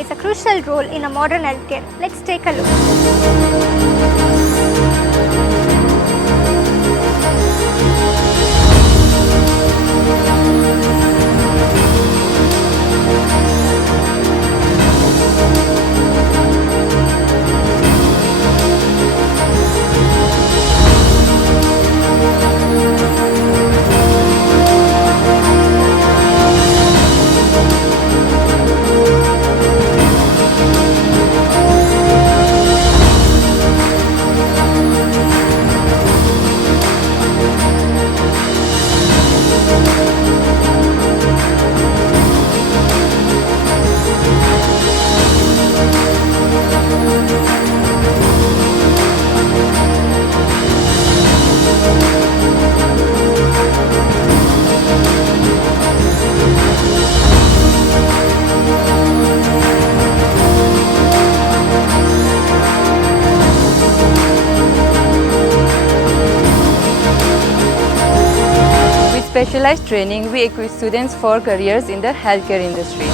plays a crucial role in a modern healthcare. Let's take a look. Specialized training, we equip students for careers in the healthcare industry.